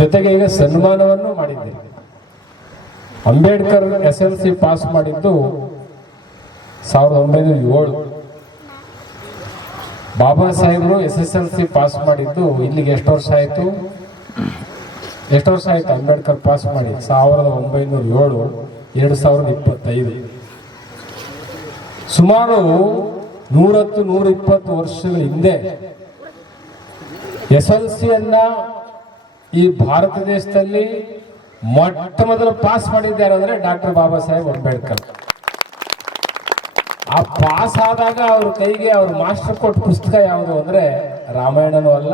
ಜೊತೆಗೆ ಈಗ ಸನ್ಮಾನವನ್ನು ಮಾಡಿದ್ದೀರಿ. ಅಂಬೇಡ್ಕರ್ SLC ಪಾಸ್ ಮಾಡಿದ್ದು 1907. ಬಾಬಾ ಸಾಹೇಬರು SSLC ಪಾಸ್ ಮಾಡಿದ್ದು ಇಲ್ಲಿಗೆ ಎಷ್ಟು ವರ್ಷ ಆಯ್ತು? ಅಂಬೇಡ್ಕರ್ ಪಾಸ್ ಮಾಡಿ 1907, 2025. ಸುಮಾರು 110-120 ವರ್ಷಗಳ ಹಿಂದೆ SLCಯನ್ನ ಈ ಭಾರತ ದೇಶದಲ್ಲಿ ಮೊಟ್ಟ ಮೊದಲು ಪಾಸ್ ಮಾಡಿದ್ದಾರೆ ಅಂದ್ರೆ ಡಾಕ್ಟರ್ ಬಾಬಾ ಸಾಹೇಬ್ ಅಂಬೇಡ್ಕರ್. ಆ ಪಾಸ್ ಆದಾಗ ಅವ್ರ ಕೈಗೆ ಅವ್ರ ಮಾಸ್ಟರ್ ಕೊಟ್ಟ ಪುಸ್ತಕ ಯಾವುದು ಅಂದ್ರೆ ರಾಮಾಯಣನೂ ಅಲ್ಲ,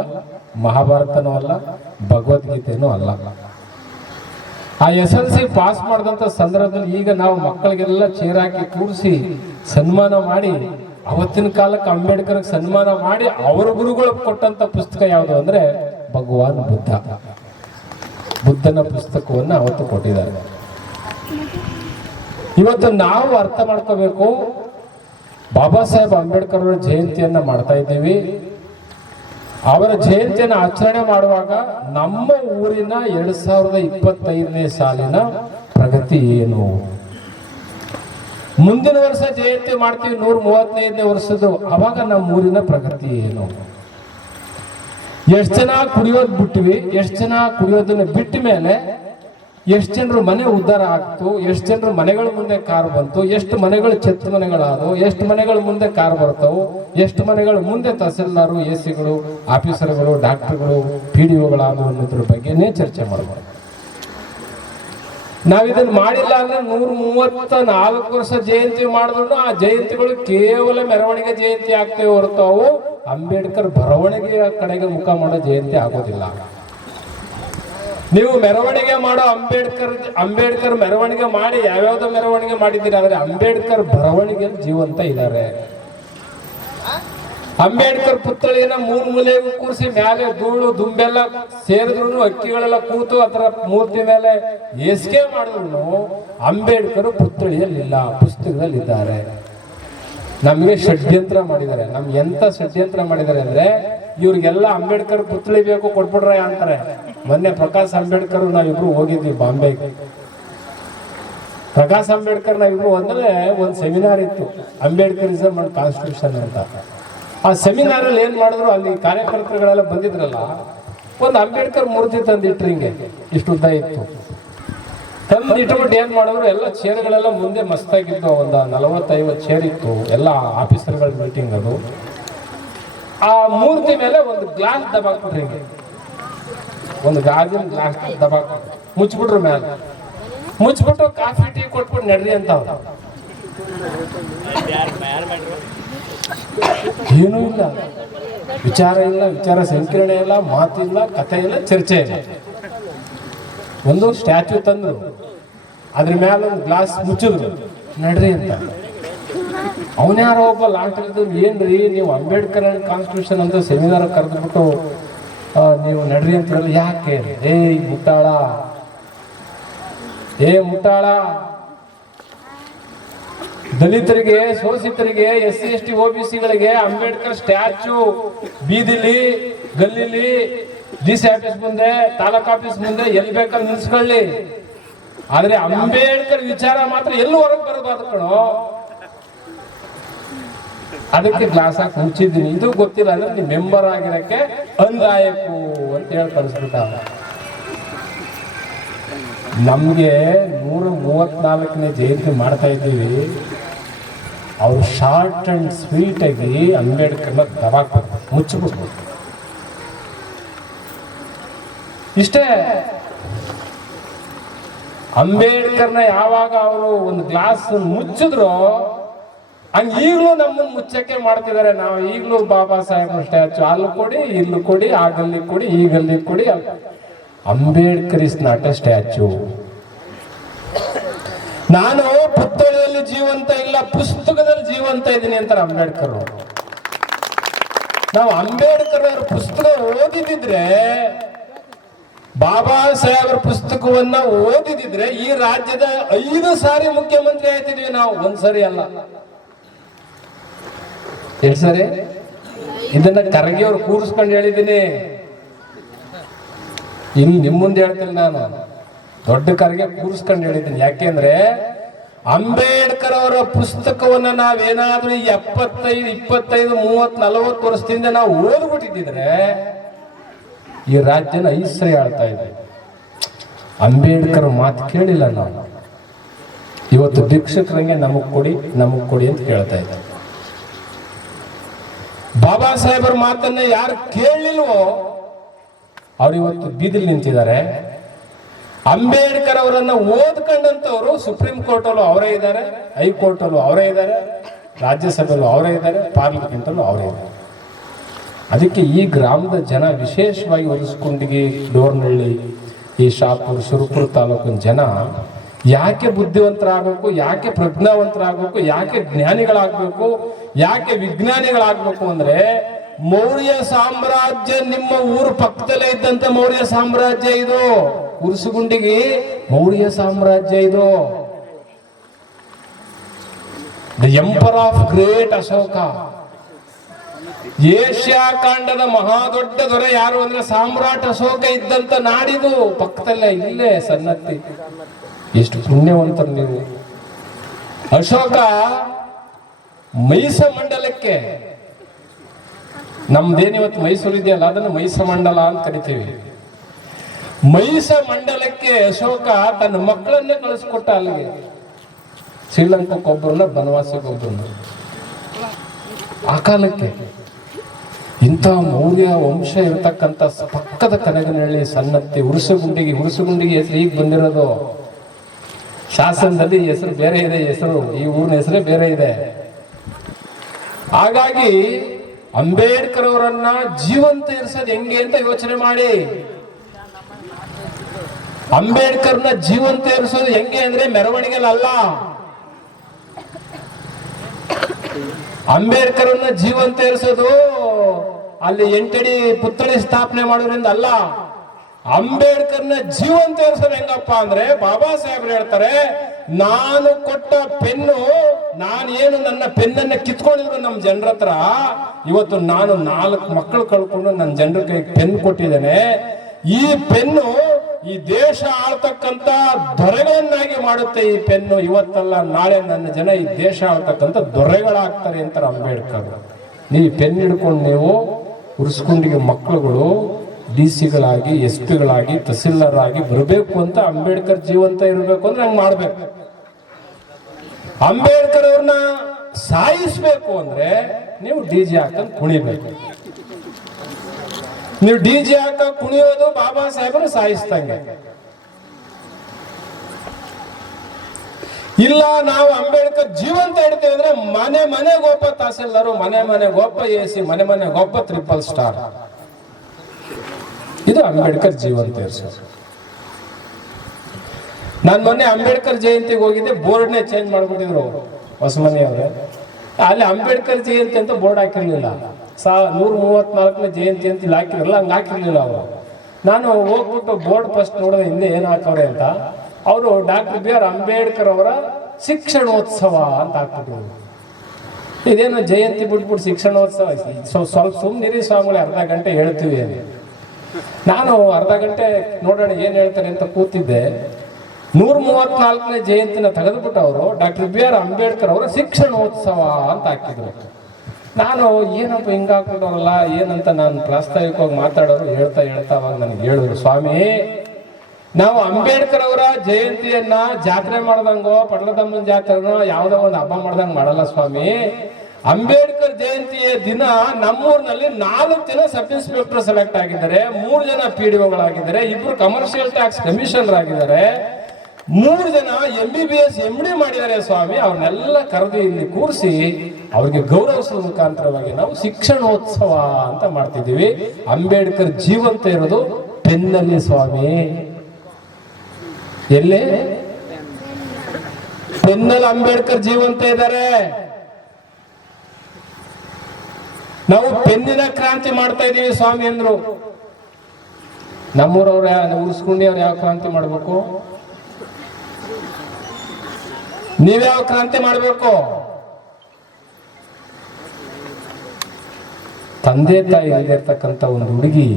ಮಹಾಭಾರತನೂ ಅಲ್ಲ, ಭಗವದ್ಗೀತೆನೂ ಅಲ್ಲ. ಆ SLC ಪಾಸ್ ಮಾಡಿದಂತ ಸಂದರ್ಭದಲ್ಲಿ ಈಗ ನಾವು ಮಕ್ಕಳಿಗೆಲ್ಲ ಚೇರಾಕಿ ಕೂರಿಸಿ ಸನ್ಮಾನ ಮಾಡಿ, ಅವತ್ತಿನ ಕಾಲಕ್ಕೆ ಅಂಬೇಡ್ಕರ್ ಸನ್ಮಾನ ಮಾಡಿ ಅವರ ಗುರುಗಳು ಕೊಟ್ಟಂತ ಪುಸ್ತಕ ಯಾವುದು ಅಂದ್ರೆ ಭಗವಾನ್ ಬುದ್ಧನ ಪುಸ್ತಕವನ್ನು ಅವತ್ತು ಕೊಟ್ಟಿದ್ದಾರೆ. ಇವತ್ತು ನಾವು ಅರ್ಥ ಮಾಡ್ಕೋಬೇಕು, ಬಾಬಾ ಸಾಹೇಬ್ ಅಂಬೇಡ್ಕರ್ ಅವರ ಜಯಂತಿಯನ್ನ ಮಾಡ್ತಾ ಇದ್ದೀವಿ. ಅವರ ಜಯಂತಿಯನ್ನು ಆಚರಣೆ ಮಾಡುವಾಗ ನಮ್ಮ ಊರಿನ 2025ನೇ ಸಾಲಿನ ಪ್ರಗತಿ ಏನು, ಮುಂದಿನ ವರ್ಷ ಜಯಂತಿ ಮಾಡ್ತೀವಿ 135ನೇ ವರ್ಷದ್ದು, ಅವಾಗ ನಮ್ಮ ಊರಿನ ಪ್ರಗತಿ ಏನು, ಎಷ್ಟು ಜನ ಕುಡಿಯೋದು ಬಿಟ್ಟಿವಿ, ಎಷ್ಟು ಜನ ಕುಡಿಯೋದನ್ನ ಬಿಟ್ಟ ಮೇಲೆ ಎಷ್ಟು ಜನರು ಮನೆ ಉದ್ಧಾರ ಆಗ್ತು, ಎಷ್ಟು ಜನರು ಮನೆಗಳ ಮುಂದೆ ಕಾರ್ ಬಂತು, ಎಷ್ಟು ಮನೆಗಳು ಚೆತ್ತು ಮನೆಗಳಾದವು, ಎಷ್ಟು ಮನೆಗಳ ಮುಂದೆ ಕಾರ್ ಬರ್ತಾವು, ಎಷ್ಟು ಮನೆಗಳ ಮುಂದೆ ತಹಸೀಲ್ದಾರು, AC ಗಳು, ಆಫೀಸರ್ಗಳು, ಡಾಕ್ಟರ್ಗಳು, PDOಗಳಾದವು ಅನ್ನೋದ್ರ ಬಗ್ಗೆನೇ ಚರ್ಚೆ ಮಾಡಬಹುದು. ನಾವಿದನ್ನು ಮಾಡಿಲ್ಲ ಅಂದ್ರೆ 134 ವರ್ಷ ಜಯಂತಿ ಮಾಡಿದ್ರು ಆ ಜಯಂತಿಗಳು ಕೇವಲ ಮೆರವಣಿಗೆ ಜಯಂತಿ ಆಗ್ತೇವೆ ಹೊರತು ಅವು ಅಂಬೇಡ್ಕರ್ ಬರವಣಿಗೆಯ ಕಡೆಗೆ ಮುಖ ಮಾಡೋ ಜಯಂತಿ ಆಗೋದಿಲ್ಲ. ನೀವು ಮೆರವಣಿಗೆ ಮಾಡೋ ಅಂಬೇಡ್ಕರ್ ಮೆರವಣಿಗೆ ಮಾಡಿ ಯಾವ್ಯಾವ್ದೋ ಮೆರವಣಿಗೆ ಮಾಡಿದ್ದೀರಿ, ಆದ್ರೆ ಅಂಬೇಡ್ಕರ್ ಬರವಣಿಗೆ ಜೀವಂತ ಇದ್ದಾರೆ. ಅಂಬೇಡ್ಕರ್ ಪುತ್ಥಳಿಯನ್ನ ಮೂಲೆಗೂ ಕೂರಿಸಿ ಮೇಲೆ ಧೂಳು ದುಂಬೆಲ್ಲ ಸೇರಿದ್ರು, ಅಕ್ಕಿಗಳೆಲ್ಲ ಕೂತು ಅದರ ಮೂರ್ತಿ ಮೇಲೆ ಎಸ್ಕೆ ಮಾಡಿದ್ರು ಅಂಬೇಡ್ಕರ್ ಪುತ್ಥಳಿಯಲ್ಲಿಲ್ಲ, ಪುಸ್ತಕದಲ್ಲಿದ್ದಾರೆ. ನಮ್ಗೆ ಷಡ್ಯಂತ್ರ ಮಾಡಿದ್ದಾರೆ. ನಮ್ಗೆ ಎಂತ ಷಡ್ಯಂತ್ರ ಮಾಡಿದ್ದಾರೆ ಅಂದ್ರೆ ಇವ್ರಿಗೆಲ್ಲ ಅಂಬೇಡ್ಕರ್ ಪುತ್ಥಳಿ ಬೇಕು ಕೊಟ್ಬಿಡ್ರ ಅಂತಾರೆ. ಮೊನ್ನೆ ಪ್ರಕಾಶ್ ಅಂಬೇಡ್ಕರ್ ನಾವಿಬ್ರು ಹೋಗಿದ್ವಿ ಬಾಂಬೆಗೆ. ಪ್ರಕಾಶ್ ಅಂಬೇಡ್ಕರ್ ನಾವಿಬ್ರು ಅಂದ್ರೆ ಒಂದು ಸೆಮಿನಾರ್ ಇತ್ತು, ಅಂಬೇಡ್ಕರಿಸಮ್ ಅಂಡ್ ಕಾನ್ಸ್ಟಿಟ್ಯೂಷನ್ ಅಂತ. ಆ ಸೆಮಿನಾರ್ ಅಲ್ಲಿ ಏನ್ ಮಾಡಿದ್ರು, ಅಲ್ಲಿ ಕಾರ್ಯಕರ್ತರುಗಳೆಲ್ಲ ಬಂದಿದ್ರಲ್ಲ, ಒಂದು ಅಂಬೇಡ್ಕರ್ ಮೂರ್ತಿ ತಂದಿಟ್ರಿ, ಹಿಂಗೆ ಇಷ್ಟು ಉದ್ದ ಇತ್ತು, ತಂದಿಟ್ಬಿಟ್ಟು ಏನ್ ಮಾಡಿದ್ರು, ಎಲ್ಲ ಚೇರ್ಗಳೆಲ್ಲ ಮುಂದೆ ಮಸ್ತಾಗಿದ್ದು, ಒಂದು 40-50 ಚೇರ್ ಇತ್ತು, ಎಲ್ಲ ಆಫೀಸರ್ಗಳ ಮೀಟಿಂಗ್ ಅದು. ಆ ಮೂರ್ತಿ ಮೇಲೆ ಒಂದು ಗ್ಲಾಸ್ ದಬಾಕ್ಬಿಟ್ರಿ, ಹಿಂಗೆ ಒಂದು ಗಾಜಿನ ಗ್ಲಾಸ್ ದಬಾಕ್ ಮುಚ್ಬಿಟ್ರು, ಮೇಲೆ ಮುಚ್ಬಿಟ್ಟು ಕಾಫಿ ಟೀ ಕೊಟ್ಬಿಟ್ಟು ನಡ್ರಿ ಅಂತ. ಏನೂ ಇಲ್ಲ, ವಿಚಾರ ಇಲ್ಲ, ವಿಚಾರ ಸಂಕಿರಣ ಇಲ್ಲ, ಮಾತಿಲ್ಲ, ಕಥೆ ಇಲ್ಲ, ಚರ್ಚೆ ಇಲ್ಲ. ಒಂದು ಸ್ಟ್ಯಾಚ್ಯೂ ತಂದ್ರು, ಅದ್ರ ಮೇಲೆ ಒಂದು ಗ್ಲಾಸ್ ಮುಚ್ಚಿದ್ರು, ನಡ್ರಿ ಅಂತ. ಅವನ್ಯಾರೋ ಒಬ್ಬ ಲಾಸ್ಟ್ ಏನ್ರಿ ನೀವು ಅಂಬೇಡ್ಕರ್ ಅಂಡ್ ಕಾನ್ಸ್ಟಿಟ್ಯೂಷನ್ ಅಂತ ಸೆಮಿನಾರ್ ಕರೆದ್ಬಿಟ್ಟು ನೀವು ನಡ್ರಿ ಅಂತ ಹೇಳಿ, ಯಾಕೆ? ಮುಟ್ಟಾಳ ದಲಿತರಿಗೆ, ಶೋಷಿತರಿಗೆ, SC ST OBCಗಳಿಗೆ ಅಂಬೇಡ್ಕರ್ ಸ್ಟ್ಯಾಚ್ಯೂ ಬೀದಿಲಿ, ಗಲ್ಲಿಲಿ, DC ಆಫೀಸ್ ಮುಂದೆ, ತಾಲೂಕ್ ಆಫೀಸ್ ಮುಂದೆ ಎಲ್ಲಿ ಬೇಕಲ್ಲಿ ನಿಲ್ಸ್ಕೊಳ್ಳಿ, ಆದ್ರೆ ಅಂಬೇಡ್ಕರ್ ವಿಚಾರ ಮಾತ್ರ ಎಲ್ಲೂ ಹೊರಗೆ ಬರಬಾರ್ದು ಕಣೋ. ಅದಕ್ಕೆ ಗ್ಲಾಸ್ ಹಾಕಿ ಮುಚ್ಚಿದ್ದೀನಿ. ಇದು ಗೊತ್ತಿಲ್ಲ ಅಂದ್ರೆ ನೀವು ಮೆಂಬರ್ ಆಗಿರಕ್ಕೆ ಅಂದಾಯಕು ಅಂತ ಹೇಳಿ ಕಳಿಸ್ಬಿಟ್ಟ. ನಮ್ಗೆ 134ನೇ ಜಯಂತಿ ಮಾಡ್ತಾ ಇದ್ದೀವಿ, ಅವ್ರು ಶಾರ್ಟ್ ಅಂಡ್ ಸ್ವೀಟ್ ಆಗಿ ಅಂಬೇಡ್ಕರ್ನ ದಬಾಕ್ಬೇಕು, ಮುಚ್ಚಬೇಕು. ಇಷ್ಟೇ. ಅಂಬೇಡ್ಕರ್ನ ಯಾವಾಗ ಅವರು ಒಂದು ಗ್ಲಾಸ್ ಮುಚ್ಚಿದ್ರು ಹಂಗ ಈಗಲೂ ನಮ್ಮನ್ನು ಮುಚ್ಚಕ್ಕೆ ಮಾಡ್ತಿದ್ದಾರೆ. ನಾವು ಈಗಲೂ ಬಾಬಾ ಸಾಹೇಬ್ ಸ್ಟ್ಯಾಚು ಅಲ್ಲಿ ಕೊಡಿ, ಇಲ್ಲಿ ಕೊಡಿ, ಆ ಗಲ್ಲಿ ಕೊಡಿ, ಈ ಗಲ್ಲಿ ಕೊಡಿ. Ambedkar is not A statue. ನಾನು ಪುತ್ಥಳಿಯಲ್ಲಿ ಜೀವಂತ ಇಲ್ಲ, ಪುಸ್ತಕದಲ್ಲಿ ಜೀವಂತ ಇದ್ದೀನಿ ಅಂತಾರೆ ಅಂಬೇಡ್ಕರ್. ನಾವು ಅಂಬೇಡ್ಕರ್ ಅವರ ಪುಸ್ತಕ ಓದಿದಿದ್ರೆ, ಬಾಬಾ ಸಾಹೇಬರ ಪುಸ್ತಕವನ್ನ ಓದಿದಿದ್ರೆ ಈ ರಾಜ್ಯದ 5 ಸಾರಿ ಮುಖ್ಯಮಂತ್ರಿ ಆಯ್ತಿದ್ವಿ ನಾವು. 1 ಸರಿ ಅಲ್ಲ, 2 ಸರಿ. ಇದನ್ನ ಖರ್ಗೆ ಅವ್ರು ಕೂರಿಸ್ಕೊಂಡು ಹೇಳಿದ್ದೀನಿ. ಇಲ್ಲಿ ನಿಮ್ಮ ಮುಂದೆ ಹೇಳ್ತೀನಿ, ನಾನು ದೊಡ್ಡ ಕರೆಗೆ ಕೂರಿಸ್ಕೊಂಡು ಹೇಳಿದ್ದೀನಿ. ಯಾಕೆಂದ್ರೆ ಅಂಬೇಡ್ಕರ್ ಅವರ ಪುಸ್ತಕವನ್ನ ನಾವೇನಾದ್ರೂ 75, 25, 30, 40 ವರ್ಷದಿಂದ ನಾವು ಓದ್ಬಿಟ್ಟಿದ್ರೆ ಈ ರಾಜ್ಯನ ಐಶ್ವರ್ಯ ಆಳ್ತಾ ಇದೆ. ಅಂಬೇಡ್ಕರ್ ಮಾತು ಕೇಳಿಲ್ಲ ನಾವು. ಇವತ್ತು ಭಿಕ್ಷುಕರಂಗೆ ನಮಗ್ ಕೊಡಿ ಅಂತ ಕೇಳ್ತಾ ಇದ್ದಾರೆ. ಬಾಬಾ ಸಾಹೇಬರ ಮಾತನ್ನ ಯಾರು ಕೇಳಲಿಲ್ವೋ ಅವ್ರು ಇವತ್ತು ಬೀದಿಲಿ ನಿಂತಿದ್ದಾರೆ. ಅಂಬೇಡ್ಕರ್ ಅವರನ್ನ ಓದ್ಕೊಂಡಂತವ್ರು ಸುಪ್ರೀಂ ಕೋರ್ಟ್ ಅಲ್ಲೂ ಅವರೇ ಇದ್ದಾರೆ, ಹೈಕೋರ್ಟ್ ಅಲ್ಲೂ ಅವರೇ ಇದ್ದಾರೆ, ರಾಜ್ಯಸಭೆಯಲ್ಲೂ ಅವರೇ ಇದ್ದಾರೆ, ಪಾರ್ಲಿಮೆಂಟ್ ಅಲ್ಲೂ ಅವರೇ ಇದ್ದಾರೆ. ಅದಕ್ಕೆ ಈ ಗ್ರಾಮದ ಜನ ವಿಶೇಷವಾಗಿ ಹೊಲಿಸ್ಕೊಂಡಿಗೆ, ಡೋರ್ನಹಳ್ಳಿ, ಈ ಶಾಪುರ್, ಸುರಪುರ ತಾಲೂಕಿನ ಜನ ಯಾಕೆ ಬುದ್ಧಿವಂತರಾಗಬೇಕು, ಯಾಕೆ ಪ್ರಜ್ಞಾವಂತರಾಗಬೇಕು, ಯಾಕೆ ಜ್ಞಾನಿಗಳಾಗಬೇಕು, ಯಾಕೆ ವಿಜ್ಞಾನಿಗಳಾಗಬೇಕು ಅಂದ್ರೆ ಮೌರ್ಯ ಸಾಮ್ರಾಜ್ಯ ನಿಮ್ಮ ಊರು ಪಕ್ಕದಲ್ಲೇ ಇದ್ದಂತ ಮೌರ್ಯ ಸಾಮ್ರಾಜ್ಯ ಇದು. ಉರ್ಸುಗುಂಡಿಗೆ ಮೌರ್ಯ ಸಾಮ್ರಾಜ್ಯ ಇದು. The emperor of great Ashoka. Asia ಖಂಡದ ಮಹಾದೊಡ್ಡ ದೊರೆ ಯಾರು ಅಂದ್ರೆ ಸಾಮ್ರಾಟ್ ಅಶೋಕ ಇದ್ದಂತ ನಾಡಿದು ಪಕ್ಕದಲ್ಲೇ, ಇಲ್ಲೇ ಸನ್ನತಿ. ಎಷ್ಟು ಪುಣ್ಯವಂತರು ನೀವು. ಅಶೋಕ ಮೈಸ ಮಂಡಲಕ್ಕೆ, ನಮ್ದೇನಿವತ್ತು ಮೈಸೂರು ಇದೆಯಲ್ಲ ಅದನ್ನು ಮೈಸ ಮಂಡಲ ಅಂತ ಕರಿತೀವಿ. ಮೈಸ ಮಂಡಲಕ್ಕೆ ಅಶೋಕ ತನ್ನ ಮಕ್ಕಳನ್ನೇ ಕಳಿಸ್ಕೊಟ್ಟ ಅಲ್ಲಿಗೆ. ಶ್ರೀಲಂಕಾಕ್ಕೊಬ್ಬರನ್ನ, ಬನವಾಸಕ್ಕೊಬ್ಬರನ್ನ. ಆ ಕಾಲಕ್ಕೆ ಇಂಥ ಮೌರ್ಯ ವಂಶ ಇರತಕ್ಕಂಥ ಪಕ್ಕದ ಕನಗನಹಳ್ಳಿ, ಸನ್ನತಿ, ಹುಣಸಗುಂಡಿಗೆ ಹೆಸರು ಈಗ ಬಂದಿರೋದು. ಶಾಸನದಲ್ಲಿ ಹೆಸರು ಬೇರೆ ಇದೆ, ಹೆಸರು ಈ ಊರಿನ ಹೆಸರೇ ಬೇರೆ ಇದೆ. ಹಾಗಾಗಿ ಅಂಬೇಡ್ಕರ್ ಅವರನ್ನ ಜೀವಂತ ಇರಿಸೋದು ಹೆಂಗೆ ಅಂತ ಯೋಚನೆ ಮಾಡಿ. ಅಂಬೇಡ್ಕರ್ನ ಜೀವಂತ ಇರಿಸೋದು ಹೆಂಗೆ ಅಂದ್ರೆ ಮೆರವಣಿಗೆಲ್ಲ. ಅಂಬೇಡ್ಕರ್ನ ಜೀವಂತ ಇರಿಸೋದು ಅಲ್ಲಿ 8 ಅಡಿ ಪುತ್ಥಳಿ ಸ್ಥಾಪನೆ ಮಾಡೋದ್ರಿಂದ ಅಲ್ಲ. ಅಂಬೇಡ್ಕರ್ನ ಜೀವಂತ ಇರಿಸೋದು ಹೆಂಗಪ್ಪ ಅಂದ್ರೆ ಬಾಬಾ ಸಾಹೇಬ್ರು ಹೇಳ್ತಾರೆ, ನಾನು ಕೊಟ್ಟ ಪೆನ್ನು, ನಾನೇನು ನನ್ನ ಪೆನ್ನನ್ನ ಕಿತ್ಕೊಂಡಿದ್ರು ನಮ್ಮ ಜನರ ಹತ್ರ, ಇವತ್ತು ನಾನು 4 ಮಕ್ಕಳು ಕಳ್ಕೊಂಡು ನನ್ನ ಜನರ ಕೈ ಪೆನ್ ಕೊಟ್ಟಿದ್ದೇನೆ. ಈ ಪೆನ್ನು ಈ ದೇಶ ಆಳ್ತಕ್ಕಂತ ದೊರೆಗಳನ್ನಾಗಿ ಮಾಡುತ್ತೆ. ಈ ಪೆನ್ನು ಇವತ್ತಲ್ಲ ನಾಳೆ ನನ್ನ ಜನ ಈ ದೇಶ ಆಳ್ತಕ್ಕಂಥ ದೊರೆಗಳಾಗ್ತಾರೆ ಅಂತಾರೆ ಅಂಬೇಡ್ಕರ್. ನೀವು ಪೆನ್ ಹಿಡ್ಕೊಂಡು ನೀವು ಉರ್ಸ್ಕೊಂಡಿಗೆ ಮಕ್ಕಳುಗಳು DC ಗಳಾಗಿ, SP ಗಳಾಗಿ, ತಹಸೀಲ್ದಾರ್ ಆಗಿ ಬರಬೇಕು ಅಂತ ಅಂಬೇಡ್ಕರ್ ಜೀವಂತ ಇರಬೇಕು ಅಂದ್ರೆ ಹಂಗೆ ಮಾಡ್ಬೇಕು. ಅಂಬೇಡ್ಕರ್ ಅವ್ರನ್ನ ಸಾಯಿಸ್ಬೇಕು ಅಂದ್ರೆ ನೀವು DJ ಹಾಕಂತ ಕುಣಿಬೇಕು. ನೀವು DJ ಹಾಕ ಕುಣಿಯೋದು ಬಾಬಾ ಸಾಹೇಬರು ಸಾಯಿಸ್ದಂಗೆ. ಇಲ್ಲ ನಾವು ಅಂಬೇಡ್ಕರ್ ಜೀವಂತ ಇಡ್ತೇವೆ ಅಂದ್ರೆ ಮನೆಗೊಬ್ಬ ತಹಸೀಲ್ದಾರು, ಮನೆಗೊಬ್ಬ AC, ಮನೆಗೊಬ್ಬ 3 ಸ್ಟಾರ್. ಇದು ಅಂಬೇಡ್ಕರ್ ಜೀವಂತ ಇರಿಸೋದು. ನಾನು ಮೊನ್ನೆ ಅಂಬೇಡ್ಕರ್ ಜಯಂತಿಗೆ ಹೋಗಿದ್ದೆ, ಬೋರ್ಡ್ನೇ ಚೇಂಜ್ ಮಾಡ್ಬಿಟ್ಟಿದ್ರು ಹೊಸಮನೆಯವರು. ಅಲ್ಲಿ ಅಂಬೇಡ್ಕರ್ ಜಯಂತಿ ಅಂತ ಬೋರ್ಡ್ ಹಾಕಿರ್ಲಿಲ್ಲ. 134ನೇ ಜಯಂತಿ ಅಂತ ಇಲ್ಲಿ ಹಾಕಿರಲ್ಲ, ಹಂಗೆ ಹಾಕಿರ್ಲಿಲ್ಲ ಅವರು. ನಾನು ಹೋಗ್ಬಿಟ್ಟು ಬೋರ್ಡ್ ಫಸ್ಟ್ ನೋಡಿದೆ ಹಿಂದೆ ಏನ್ ಹಾಕವ್ರೆ ಅಂತ. ಅವರು ಡಾಕ್ಟರ್ B.R. ಅಂಬೇಡ್ಕರ್ ಅವರ ಶಿಕ್ಷಣೋತ್ಸವ ಅಂತ ಹಾಕ್ಬಿಟ್ರು. ಇದೇನು ಜಯಂತಿ ಬಿಟ್ಬಿಟ್ಟು ಶಿಕ್ಷಣೋತ್ಸವ, ಸ್ವಲ್ಪ ಸುಮ್ಮನಿರಿ ಸ್ವಾಮಿಗಳೇ, ಅರ್ಧ ಗಂಟೆ ಹೇಳ್ತೀವಿ. ನಾನು ಅರ್ಧ ಗಂಟೆ ನೋಡೋಣ ಏನ್ ಹೇಳ್ತಾರೆ ಅಂತ ಕೂತಿದ್ದೆ. 134ನೇ ಜಯಂತಿನ ತೆಗೆದುಬಿಟ್ಟು ಅವರು ಡಾಕ್ಟರ್ B.R. ಅಂಬೇಡ್ಕರ್ ಅವರ ಶಿಕ್ಷಣೋತ್ಸವ ಅಂತ ಹಾಕಿದ್ರು. ನಾನು ಏನಪ್ಪ ಹಿಂಗ ಹಾಕ್ಬಿಟ್ಟವ್ರಲ್ಲ ಏನಂತ ನಾನು ಪ್ರಾಸ್ತಾವಿಕವಾಗಿ ಮಾತಾಡೋರು ಹೇಳ್ತಾ ಅವಾಗ ನನಗೆ ಹೇಳಿದ್ರು, ಸ್ವಾಮಿ ನಾವು ಅಂಬೇಡ್ಕರ್ ಅವರ ಜಯಂತಿಯನ್ನ ಜಾತ್ರೆ ಮಾಡ್ದಂಗೋ, ಪಡ್ಲದಮ್ಮನ ಜಾತ್ರೆನೋ ಯಾವುದೋ ಒಂದು ಹಬ್ಬ ಮಾಡ್ದಂಗ ಮಾಡಲ್ಲ ಸ್ವಾಮಿ. ಅಂಬೇಡ್ಕರ್ ಜಯಂತಿಯ ದಿನ ನಮ್ಮೂರಿನಲ್ಲಿ 4 ಜನ ಸಬ್ ಇನ್ಸ್ಪೆಕ್ಟರ್ ಸೆಲೆಕ್ಟ್ ಆಗಿದ್ದಾರೆ, 3 ಜನ PDOಗಳಾಗಿದ್ದಾರೆ, 2 ಕಮರ್ಷಿಯಲ್ ಟ್ಯಾಕ್ಸ್ ಕಮಿಷನರ್ ಆಗಿದ್ದಾರೆ, 3 ಜನ MBBS MD ಮಾಡಿದ್ದಾರೆ ಸ್ವಾಮಿ. ಅವ್ರನ್ನೆಲ್ಲ ಕರೆದು ಇಲ್ಲಿ ಕೂರಿಸಿ ಅವ್ರಿಗೆ ಗೌರವಿಸುವ ಮುಖಾಂತರವಾಗಿ ನಾವು ಶಿಕ್ಷಣೋತ್ಸವ ಅಂತ ಮಾಡ್ತಿದ್ದೀವಿ. ಅಂಬೇಡ್ಕರ್ ಜೀವಂತ ಇರೋದು ಪೆನ್ನಲ್ಲಿ ಸ್ವಾಮಿ. ಎಲ್ಲಿ? ಪೆನ್ನಲ್ಲಿ ಅಂಬೇಡ್ಕರ್ ಜೀವಂತ ಇದ್ದಾರೆ. ನಾವು ಪೆನ್ನಿನ ಕ್ರಾಂತಿ ಮಾಡ್ತಾ ಇದೀವಿ ಸ್ವಾಮಿ ಅಂದ್ರು. ನಮ್ಮೂರವ್ರ ಉರ್ಸ್ಕೊಂಡಿ ಅವ್ರು ಯಾವ ಕ್ರಾಂತಿ ಮಾಡ್ಬೇಕು? ನೀವ್ಯಾವ ಕ್ರಾಂತಿ ಮಾಡ್ಬೇಕು? ತಂದೆ ತಾಯಿ ಇರ್ತಕ್ಕಂಥ ಒಂದು ಹುಡುಗಿ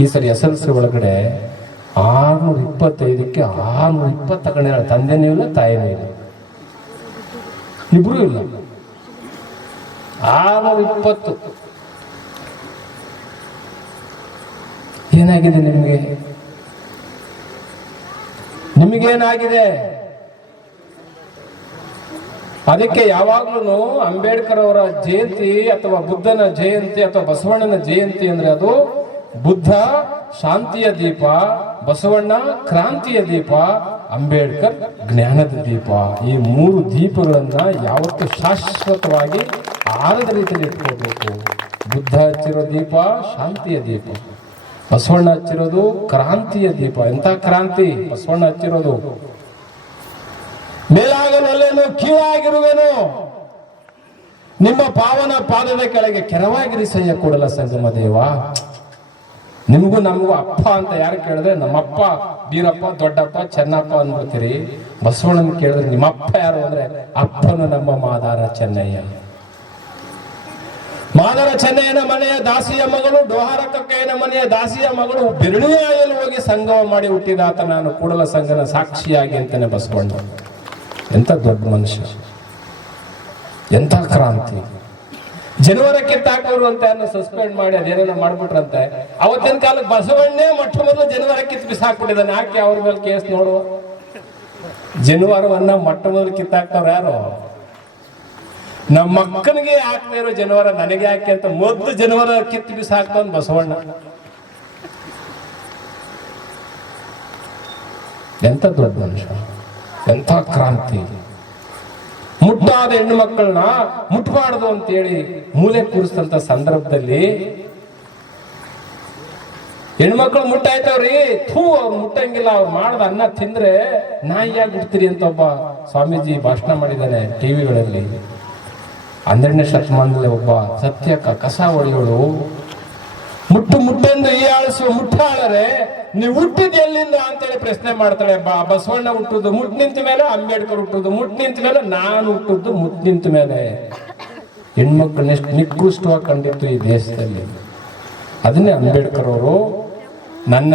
ಈ ಸರಿ SLC ಒಳಗಡೆ 625ಕ್ಕೆ 620 ತಗೊಂಡಿಲ್ಲ. ತಂದೆನೂ ಇಲ್ಲ, ತಾಯಿನೂ ಇಲ್ಲ, ಇಬ್ರು ಇಲ್ಲ. 620. ಏನಾಗಿದೆ ನಿಮಗೆ? ನಿಮಗೇನಾಗಿದೆ? ಅದಕ್ಕೆ ಯಾವಾಗ್ಲೂ ಅಂಬೇಡ್ಕರ್ ಅವರ ಜಯಂತಿ ಅಥವಾ ಬುದ್ಧನ ಜಯಂತಿ ಅಥವಾ ಬಸವಣ್ಣನ ಜಯಂತಿ ಅಂದ್ರೆ ಅದು ಬುದ್ಧ ಶಾಂತಿಯ ದೀಪ, ಬಸವಣ್ಣ ಕ್ರಾಂತಿಯ ದೀಪ, ಅಂಬೇಡ್ಕರ್ ಜ್ಞಾನದ ದೀಪ. ಈ 3 ದೀಪಗಳನ್ನ ಯಾವತ್ತೂ ಶಾಶ್ವತವಾಗಿ ಆರದ ರೀತಿಯಲ್ಲಿ ಇಟ್ಕೋಬೇಕು. ಬುದ್ಧ ಹಚ್ಚಿರೋ ದೀಪ ಶಾಂತಿಯ ದೀಪ, ಬಸವಣ್ಣ ಹಚ್ಚಿರೋದು ಕ್ರಾಂತಿಯ ದೀಪ. ಎಂತ ಕ್ರಾಂತಿ ಬಸವಣ್ಣ ಹಚ್ಚಿರೋದು! ಮೇಲಾಗನಲ್ಲೇನು ಕೀಳಾಗಿರುವೆನು, ನಿಮ್ಮ ಪಾವನ ಪಾದದ ಕೆಳಗೆ ಕೆರವಾಗಿರಿಸಯ್ಯ ಕೂಡಲ ಸಂಗಮ ದೇವ. ನಿಮಗೂ ನಮಗೂ ಅಪ್ಪ ಅಂತ ಯಾರು ಕೇಳಿದ್ರೆ ನಮ್ಮಪ್ಪ ಬೀರಪ್ಪ, ದೊಡ್ಡಪ್ಪ, ಚೆನ್ನಪ್ಪ ಅಂದ್ಬಿಡ್ತೀರಿ. ಬಸವಣ್ಣನ ಕೇಳಿದ್ರೆ ನಿಮ್ಮಪ್ಪ ಯಾರು ಅಂದ್ರೆ ಅಪ್ಪನು ನಮ್ಮ ಮಾದಾರ ಚೆನ್ನಯ್ಯ. ಮಾದಾರ ಚೆನ್ನಯ್ಯನ ಮನೆಯ ದಾಸಿಯ ಮಗಳು, ಡೋಹಾರ ಕಕ್ಕಯ್ಯನ ಮನೆಯ ದಾಸಿಯ ಮಗಳು ಬಿರಣಿಯಲ್ಲಿ ಹೋಗಿ ಸಂಗಮ ಮಾಡಿ ಹುಟ್ಟಿದಾತ ನಾನು ಕೂಡಲ ಸಂಗನ ಸಾಕ್ಷಿಯಾಗಿ ಅಂತಾನೆ ಬಸವಣ್ಣ. ಎಂತ ದೊಡ್ಡ ಮನುಷ್ಯ, ಎಂತ ಕ್ರಾಂತಿ. ಜನವರ ಕಿತ್ತಾಕೋರು ಅಂತ ಸಸ್ಪೆಂಡ್ ಮಾಡಿ ಅದೇನೇನೋ ಮಾಡ್ಬಿಟ್ರಂತೆ. ಅವತ್ತಿನ ಕಾಲಕ್ಕೆ ಬಸವಣ್ಣೆ ಮೊಟ್ಟ ಮೊದಲು ಜನವರ ಕಿತ್ತು ಬಿಸಾಕ್ಬಿಟ್ಟಿದ್ದಾನೆ. ಯಾಕೆ ಅವ್ರ ಮೇಲೆ ಕೇಸ್ ನೋಡುವ? ಜನವರವನ್ನ ಮೊಟ್ಟ ಮೊದಲು ಕಿತ್ತಾಕ್ತವ್ರು ಯಾರು? ನಮ್ಮ ಮಕ್ಕನಿಗೆ ಹಾಕ್ತಾ ಇರೋ ಜನವರ ನನಗೆ ಯಾಕೆ ಅಂತ ಮೊದಲು ಜನವರ ಕಿತ್ತು ಬಿಸಾಕ್ತವನ್ ಬಸವಣ್ಣ. ಎಂತ ದೊಡ್ಡ ಮನುಷ್ಯ, ಎಂಥ ಕ್ರಾಂತಿ. ಮುಟ್ಟಾದ ಹೆಣ್ಣು ಮಕ್ಕಳನ್ನ ಮುಟ್ಬಾರ್ದು ಅಂತೇಳಿ ಮೂಲೆ ಕೂರಿಸಿದಂತ ಸಂದರ್ಭದಲ್ಲಿ ಹೆಣ್ಮಕ್ಳು ಮುಟ್ಟಾಯ್ತವ್ರಿ, ಅವ್ರು ಮುಟ್ಟಂಗಿಲ್ಲ, ಅವ್ರು ಮಾಡ್ದ ಅನ್ನ ತಿಂದ್ರೆ ನಾಯಿಯಾಗಿ ಬಿಡ್ತೀರಿ ಅಂತ ಒಬ್ಬ ಸ್ವಾಮೀಜಿ ಭಾಷಣ ಮಾಡಿದ್ದಾನೆ ಟಿವಿಗಳಲ್ಲಿ. 12ನೇ ಶತಮಾನದಲ್ಲಿ ಒಬ್ಬ ಸತ್ಯಕ ಕಸ ಹೊಡೆಯೋಳು ಮುಟ್ಟೆಂದು ಹೀಯಾಳಿಸುವ ಮುಟ್ಟಾಳರೆ ನೀವು ಹುಟ್ಟಿದ ಎಲ್ಲಿಂದ ಅಂತೇಳಿ ಪ್ರಶ್ನೆ ಮಾಡ್ತಾಳೆ. ಬಸವಣ್ಣ ಹುಟ್ಟುದು ಮುಟ್ ನಿಂತ ಮೇಲೆ, ಅಂಬೇಡ್ಕರ್ ಹುಟ್ಟುದು ಮುಟ್ ನಿಂತ ಮೇಲೆ, ನಾನು ಹುಟ್ಟುದು ಮುಟ್ ನಿಂತ ಮೇಲೆ. ಹೆಣ್ಮಕ್ಳನ್ನೆಷ್ಟು ನಿಕೃಷ್ಟವಾಗಿ ಕಂಡಿತ್ತು ಈ ದೇಶದಲ್ಲಿ. ಅದನ್ನೇ ಅಂಬೇಡ್ಕರ್ ಅವರು ನನ್ನ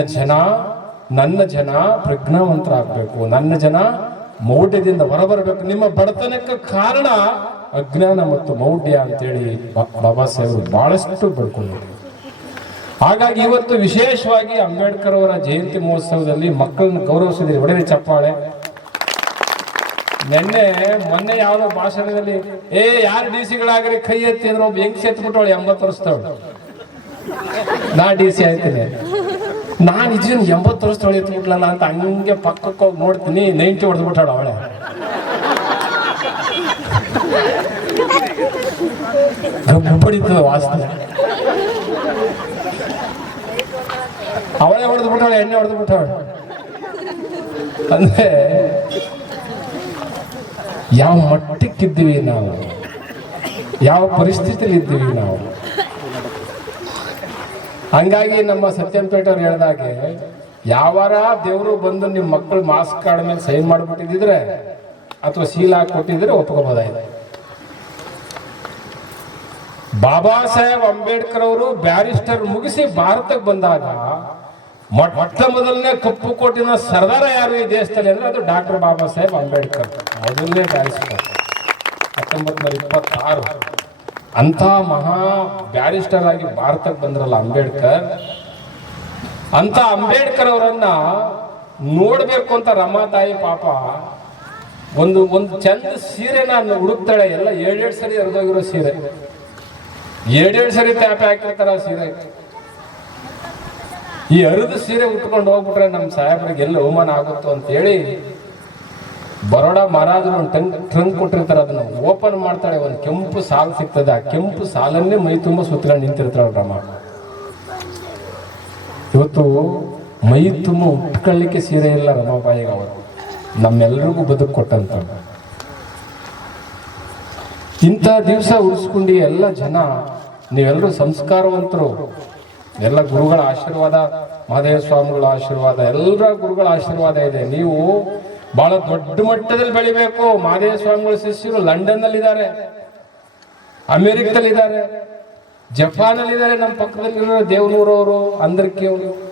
ಜನ ಪ್ರಜ್ಞಾವಂತರಾಗಬೇಕು, ನನ್ನ ಜನ ಮೌಢ್ಯದಿಂದ ಹೊರಬರಬೇಕು, ನಿಮ್ಮ ಬಡತನಕ್ಕೆ ಕಾರಣ ಅಜ್ಞಾನ ಮತ್ತು ಮೌಢ್ಯ ಅಂತೇಳಿ ಬಾಬಾ ಸಾಹೇಬರು ಬಹಳಷ್ಟು ಬೆಳ್ಕೊಂಡ್ರು. ಹಾಗಾಗಿ ಇವತ್ತು ವಿಶೇಷವಾಗಿ ಅಂಬೇಡ್ಕರ್ ಅವರ ಜಯಂತಿ ಮಹೋತ್ಸವದಲ್ಲಿ ಮಕ್ಕಳನ್ನು ಗೌರವಿಸಿದ್ರಿ. ಹೊಡೆರಿ ಚಪ್ಪಾಳೆ. ಮೊನ್ನೆ ಯಾವ್ದೋ ಭಾಷಣದಲ್ಲಿ ಯಾರು DC ಕೈ ಎತ್ತಿ ಅಂದ್ರೆ ಒಬ್ಬ ಹೆಂಗ್ ಎತ್ಬಿಟ್ಟವಳು 80 ವರ್ಷದವಳು. ನಾ DC ಆಯ್ತೀನಿ, ನಾನ್ ನಿಜ 80 ವರ್ಷದವಳು ಎತ್ಬಿಟ್ಲಲ್ಲ ಅಂತ ಹಂಗೆ ಪಕ್ಕಕ್ಕೆ ಹೋಗಿ ನೋಡ್ತೀನಿ, 90 ಹೊಡೆದ್ಬಿಟ್ಟಾಳ ಅವಳೆ. ಬಡಿತದ ವಾಸನೆ. ಅವಳೇ ಹೊಡೆದು ಬಿಟ್ಟವಳೆ, ಎಣ್ಣೆ ಹೊಡೆದು ಬಿಟ್ಟವಳೆ. ಅಂದ್ರೆ ಯಾವ ಮಟ್ಟಕ್ಕಿದ್ದೀವಿ ನಾವು, ಯಾವ ಪರಿಸ್ಥಿತಿಯಲ್ಲಿ ಇದ್ದೀವಿ ನಾವು. ಹಂಗಾಗಿ ನಮ್ಮ ಸತ್ಯಂಪೇಟೆ ಅವ್ರು ಹೇಳ್ದಾಗೆ ಯಾವಾರ ದೇವರು ಬಂದು ನಿಮ್ಮ ಮಕ್ಕಳು ಮಾಸ್ಕ್ ಕಾರ್ಡ್ ಮೇಲೆ ಸೈನ್ ಮಾಡಿಬಿಟ್ಟಿದ್ರೆ ಅಥವಾ ಸೀಲ್ ಹಾಕಿ ಕೊಟ್ಟಿದ್ರೆ ಒಪ್ಕೋಬೋದಾಯ್ತು. ಬಾಬಾ ಸಾಹೇಬ್ ಅಂಬೇಡ್ಕರ್ ಅವರು ಬ್ಯಾರಿಸ್ಟರ್ ಮುಗಿಸಿ ಭಾರತಕ್ಕೆ ಬಂದಾಗ ಮೊಟ್ಟ ಮೊದಲನೇ ಕಪ್ಪು ಕೋಟಿನ ಸರ್ದಾರ ಯಾರು ಈ ದೇಶದಲ್ಲಿ ಅಂದ್ರೆ ಅದು ಡಾಕ್ಟರ್ ಬಾಬಾ ಸಾಹೇಬ್ ಅಂಬೇಡ್ಕರ್. ಮೊದಲನೇ ಬ್ಯಾರಿಸ್ಟರ್ 1926. ಅಂತ ಮಹಾ ಬ್ಯಾರಿಸ್ಟರ್ ಆಗಿ ಭಾರತಕ್ಕೆ ಬಂದ್ರಲ್ಲ ಅಂಬೇಡ್ಕರ್. ಅಂತ ಅಂಬೇಡ್ಕರ್ ಅವರನ್ನ ನೋಡ್ಬೇಕು ಅಂತ ರಮಾತಾಯಿ ಪಾಪ ಒಂದು ಚಂದ ಸೀರೆನ ಹುಡುಕ್ತಾಳೆ. ಎಲ್ಲ 7 ಸರಿ ಹರಿದೋಗಿರೋ ಸೀರೆ, 7 ಸರಿ ಟ್ಯಾಪೆ ಹಾಕಿರ್ತಾರ ಸೀರೆ. ಈ ಹರಿದು ಸೀರೆ ಉಟ್ಕೊಂಡು ಹೋಗ್ಬಿಟ್ರೆ ನಮ್ಮ ಸಾಹೇಬರಿಗೆ ಎಲ್ಲ ಅವಮಾನ ಆಗುತ್ತೋ ಅಂತ ಹೇಳಿ ಬರೋಡಾ ಮಹಾರಾಜರು ಒಂದು ಟ್ರಂಕ್ ಕೊಟ್ಟಿರ್ತಾರೆ, ಅದನ್ನ ಓಪನ್ ಮಾಡ್ತಾಳೆ. ಒಂದು ಕೆಂಪು ಸಾಲು ಸಿಗ್ತದೆ, ಆ ಕೆಂಪು ಸಾಲನ್ನೇ ಮೈ ತುಂಬ ಸುತ್ತಕೊಂಡು ನಿಂತಿರ್ತಾಳೆ ರಮ. ಇವತ್ತು ಮೈ ತುಂಬ ಉಟ್ಕೊಳ್ಳಿಕ್ಕೆ ಸೀರೆ ಇಲ್ಲ ರಮಾಬಾಯಿಗೆ. ಅವರು ನಮ್ಮೆಲ್ಲರಿಗೂ ಬದುಕು ಕೊಟ್ಟಂತ ಇಂಥ ದಿವಸ ಉಳಿಸ್ಕೊಂಡು ಎಲ್ಲ ಜನ ನೀವೆಲ್ಲರೂ ಸಂಸ್ಕಾರವಂತರು. ಎಲ್ಲ ಗುರುಗಳ ಆಶೀರ್ವಾದ, ಮಹದೇವ ಸ್ವಾಮಿಗಳ ಆಶೀರ್ವಾದ, ಎಲ್ಲರ ಗುರುಗಳ ಆಶೀರ್ವಾದ ಇದೆ. ನೀವು ಬಹಳ ದೊಡ್ಡ ಮಟ್ಟದಲ್ಲಿ ಬೆಳಿಬೇಕು. ಮಹದೇವ ಸ್ವಾಮಿಗಳ ಶಿಷ್ಯರು ಲಂಡನ್ ನಲ್ಲಿ ಇದ್ದಾರೆ, ಅಮೆರಿಕದಲ್ಲಿದ್ದಾರೆ, ಜಪಾನಲ್ಲಿದ್ದಾರೆ ನಮ್ಮ ಪಕ್ಕದಲ್ಲಿರೋ ದೇವನೂರವರು, ಅಂದ್ರಕ್ಕಿ ಅವರು.